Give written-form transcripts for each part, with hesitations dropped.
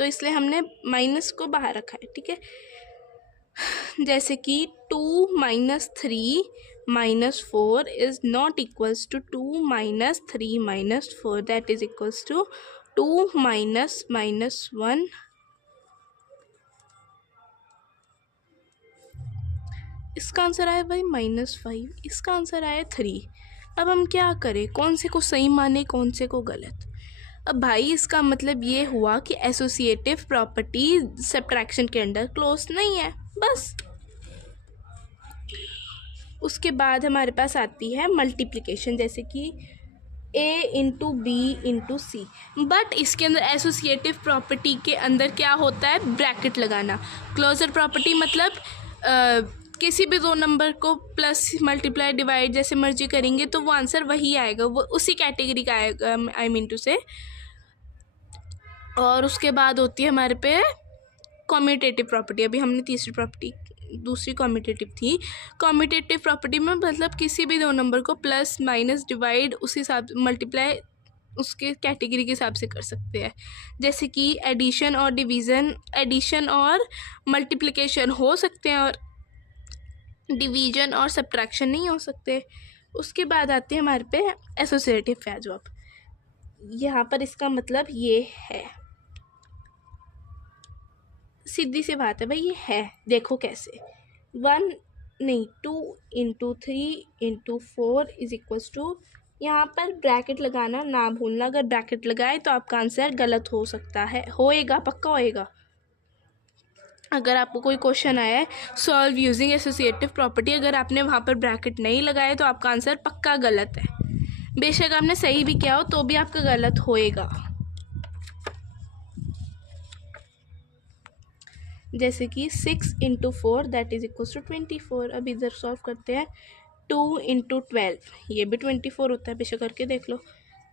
तो इसलिए हमने माइनस को बाहर रखा है, ठीक है। जैसे कि 2 - 3 - 4 is not equals to 2 - 3 - 4, that is equals to 2 - -1। इसका आंसर आया भाई -5, इसका आंसर आया 3। अब हम क्या करें, कौन से को सही माने कौन से को गलत। अब भाई इसका मतलब ये हुआ कि एसोसिएटिव प्रॉपर्टी सब्ट्रैक्शन के अंडर क्लोज नहीं है, बस। उसके बाद हमारे पास आती है मल्टीप्लिकेशन, जैसे कि A into B into C, but इसके अंदर एसोसिएटिव प्रॉपर्टी के अंदर क्या होता है, ब्रैकेट लगाना। क्लोजर प्रॉपर्टी मतलब किसी भी दो नंबर को प्लस मल्टीप्लाई डिवाइड जैसे मर्जी करेंगे तो वो आंसर वही आएगा, वो उसी कैटेगरी का आएगा, आई मीन टू से। और उसके बाद होती है हमारे पे कॉम्यूटेटिव प्रॉपर्टी। अभी हमने दूसरी कॉम्यूटेटिव थी। कॉम्यूटेटिव प्रॉपर्टी में मतलब किसी भी दो नंबर को प्लस माइनस डिवाइड उस हिसाब मल्टीप्लाई उसके कैटेगरी के हिसाब से कर सकते हैं। जैसे कि एडिशन और डिवीज़न, एडिशन और मल्टीप्लिकेशन हो सकते हैं और डिवीजन और सब्ट्रैक्शन नहीं हो सकते। उसके बाद आते हैं हमारे पे एसोसिएटिव एडजॉब। यहाँ पर इसका मतलब ये है, सीधी सी बात है भाई, ये है, देखो कैसे। 2 × 3 × 4 इज इक्वल्स टू, यहाँ पर ब्रैकेट लगाना ना भूलना। अगर ब्रैकेट लगाए तो आपका आंसर गलत हो सकता है, होएगा, पक्का होएगा। अगर आपको कोई क्वेश्चन आया है सॉल्व यूजिंग एसोसिएटिव प्रॉपर्टी, अगर आपने वहाँ पर ब्रैकेट नहीं लगाया तो आपका आंसर पक्का गलत है। बेशक आपने सही भी किया हो तो भी आपका गलत होएगा। जैसे कि 6 × 4 दैट इज इक्वल्स टू 24। अब इधर सॉल्व करते हैं। 2 × 12 ये भी 24 होता है, बेशक करके देख लो।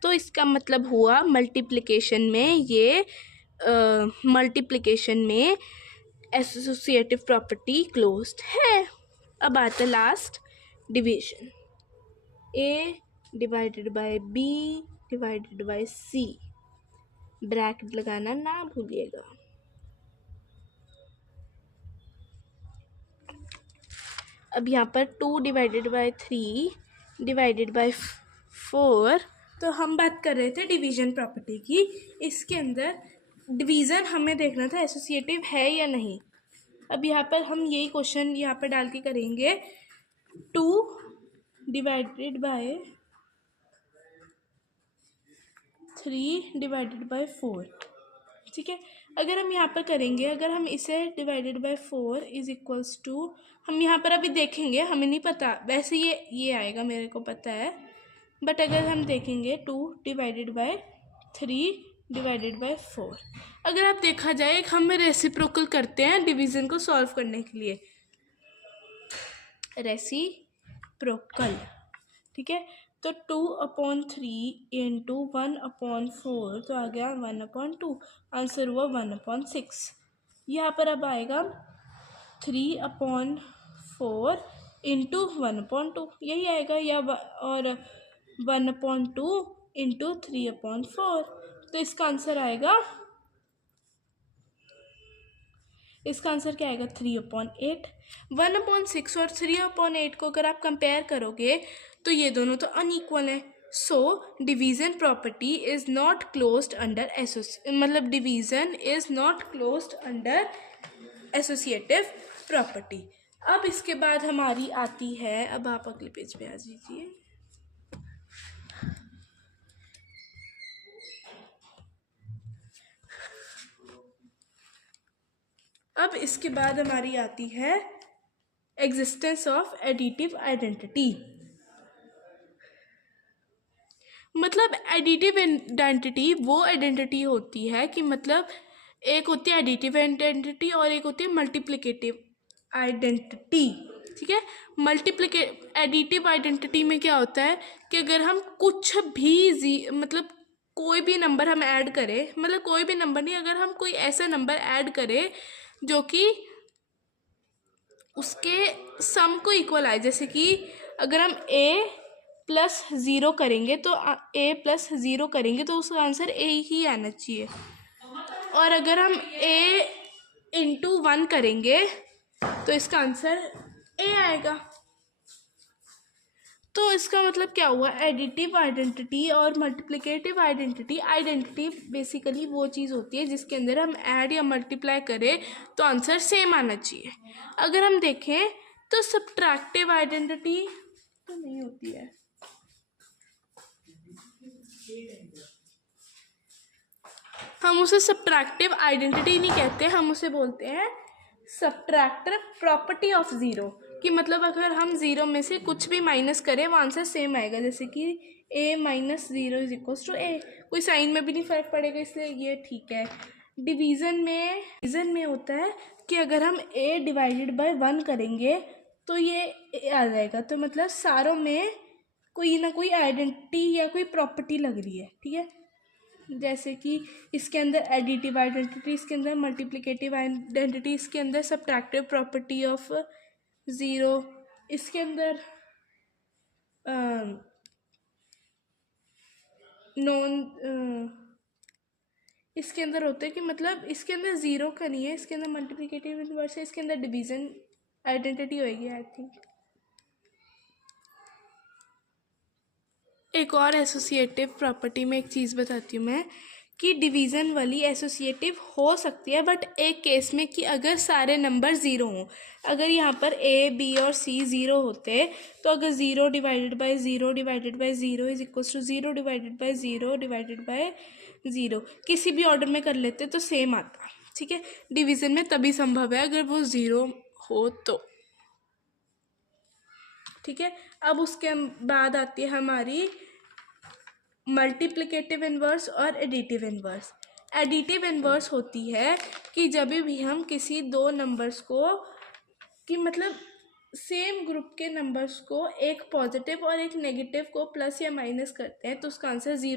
तो इसका मतलब हुआ मल्टीप्लिकेशन में एसोसिएटिव प्रॉपर्टी क्लोज्ड है। अब आता है last division, A divided by B divided by C, bracket लगाना ना भूलिएगा। अब यहाँ पर 2 डिवाइडेड बाय 3 डिवाइडेड बाय 4, तो हम बात कर रहे थे डिवीजन प्रॉपर्टी की। इसके अंदर डिवीज़न हमें देखना था एसोसिएटिव है या नहीं। अब यहाँ पर हम यही क्वेश्चन यहाँ पर डाल के करेंगे। 2 डिवाइडेड बाय 3 डिवाइडेड बाय 4, ठीक है। अगर हम यहाँ पर करेंगे, अगर हम इसे divided by 4 is equals to, हम यहाँ पर अभी देखेंगे, हमें नहीं पता, वैसे ये आएगा, मेरे को पता है। बट अगर हम देखेंगे 2 डिवाइडेड बाय 3 डिवाइडेड बाय 4, अगर आप देखा जाए हम रेसिप्रोकल करते हैं डिवीज़न को सॉल्व करने के लिए, रेसिप्रोकल, ठीक है। तो 2/3 × 1/4 तो आ गया 1/2, आंसर हुआ 1/6। यहाँ पर अब आएगा 3/4 × 1/2, यही आएगा, या और 1/2 × 3/4, तो इसका आंसर आएगा, इसका आंसर क्या आएगा 3/8। 1/6 और 3/8 को अगर आप कंपेयर करोगे तो ये दोनों तो अनइक्वल है। So division property is not closed under division is not closed under associative property. अब इसके बाद हमारी आती है, अब आप अगले पेज पे आ जाइए। अब इसके बाद हमारी आती है एग्जिस्टेंस ऑफ एडिटिव आइडेंटिटी। मतलब एडिटिव आइडेंटिटी वो आइडेंटिटी होती है कि मतलब एक होती है एडिटिव आइडेंटिटी और एक होती है मल्टीप्लिकेटिव आइडेंटिटी, ठीक है। एडिटिव आइडेंटिटी में क्या होता है कि अगर हम कुछ भी मतलब कोई भी नंबर हम ऐड करें, मतलब कोई भी नंबर नहीं, अगर हम कोई ऐसा नंबर ऐड करें जो कि उसके सम को इक्वल आए, जैसे कि अगर हम a+0 करेंगे तो a+0 करेंगे तो उसका आंसर a ही आना चाहिए। और अगर हम a इंटू 1 करेंगे तो इसका आंसर a आएगा। तो इसका मतलब क्या हुआ, एडिटिव आइडेंटिटी और मल्टीप्लिकेटिव आइडेंटिटी बेसिकली वो चीज़ होती है जिसके अंदर हम ऐड या मल्टीप्लाई करें तो आंसर सेम आना चाहिए। अगर हम देखें तो सब्ट्रैक्टिव आइडेंटिटी तो नहीं होती है, हम उसे सब्ट्रैक्टिव आइडेंटिटी नहीं कहते, हम उसे बोलते हैं सब्ट्रैक्टिव प्रॉपर्टी ऑफ ज़ीरो। कि मतलब अगर हम ज़ीरो में से कुछ भी माइनस करें वो आंसर सेम आएगा, जैसे कि a minus zero is equals to a, कोई साइन में भी नहीं फ़र्क पड़ेगा, इसलिए ये ठीक है। डिवीज़न में होता है कि अगर हम a डिवाइडेड बाय 1 करेंगे तो ये a आ जाएगा, तो मतलब सारों में कोई ना कोई आइडेंटिटी या कोई प्रॉपर्टी लग रही है, ठीक है। जैसे कि इसके अंदर एडिटिव आइडेंटिटी, इसके अंदर मल्टीप्लिकेटिव आइडेंटिटी, इसके अंदर सब्ट्रैक्टिव प्रॉपर्टी ऑफ ज़ीरो, इसके अंदर इसके अंदर होते हैं कि मतलब इसके अंदर ज़ीरो का नहीं है, इसके अंदर मल्टीप्लिकेटिव इनवर्स है, इसके अंदर डिवीज़न आइडेंटिटी होएगी आई थिंक। एक और एसोसिएटिव प्रॉपर्टी में एक चीज़ बताती हूँ मैं कि डिवीज़न वाली एसोसिएटिव हो सकती है बट एक केस में कि अगर सारे नंबर ज़ीरो हों। अगर यहाँ पर a b और c ज़ीरो होते तो अगर zero divided by zero divided by zero is equals to zero divided by zero divided by zero, किसी भी ऑर्डर में कर लेते तो सेम आता, ठीक है। डिवीज़न में तभी संभव है अगर वो ज़ीरो हो तो, ठीक है। अब उसके बाद आती है हमारी मल्टीप्लिकेटिव इन्वर्स और एडिटिव इन्वर्स। एडिटिव इन्वर्स होती है कि जब भी हम किसी दो नंबर्स को कि मतलब सेम ग्रुप के नंबर्स को एक पॉजिटिव और एक नेगेटिव को प्लस या माइनस करते हैं तो उसका आंसर 0